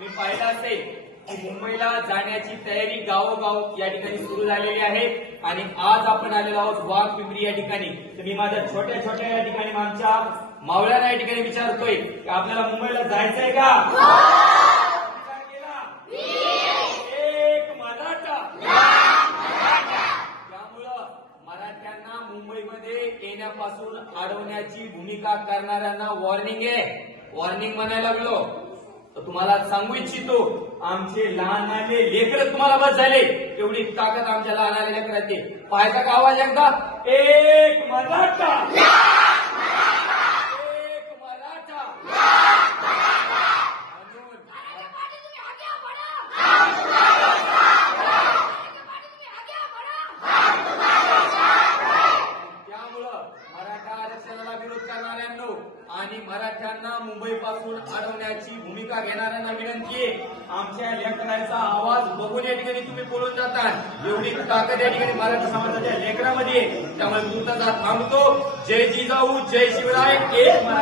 मी पाहिलं असेल की मुंबईला जाण्याची तयारी गावोगाव या ठिकाणी सुरू झालेली आहे. आणि आज आपण आलेलो आहोत वाघ पिंपरी या ठिकाणी. तर मी माझ्या छोट्या छोट्या या ठिकाणी आमच्या मावळ्यांना या ठिकाणी विचारतोय की आपल्याला मुंबईला जायचंय का? येण्यापासून अडवण्याची भूमिका करणाऱ्यांना वॉर्निंग आहे. वॉर्निंग म्हणायला लागलो. तर तुम्हाला सांगू इच्छितो आमचे लहान आले लेकर तुम्हाला बस झाले. एवढी ताकद आमच्या लहान लेकरांची पाहायचा का आवाज एकदा. एक मराठा एक मराठा म्हणून त्यामुळं मराठा आरक्षणाला विरोध करणाऱ्यांनो आणि मराठ्यांना मुंबई पासून अडवण्याची भूमिका घेणाऱ्यांना विनंती आहे. आमच्या लेकरांचा आवाज बघून या ठिकाणी तुम्ही बोलून जाता एवढी ताकद या ठिकाणी मराठा समाजाच्या लेकरामध्ये त्यामुळे तुमचा थांबतो. जय जिजाऊ जय शिवराय. एक मराठा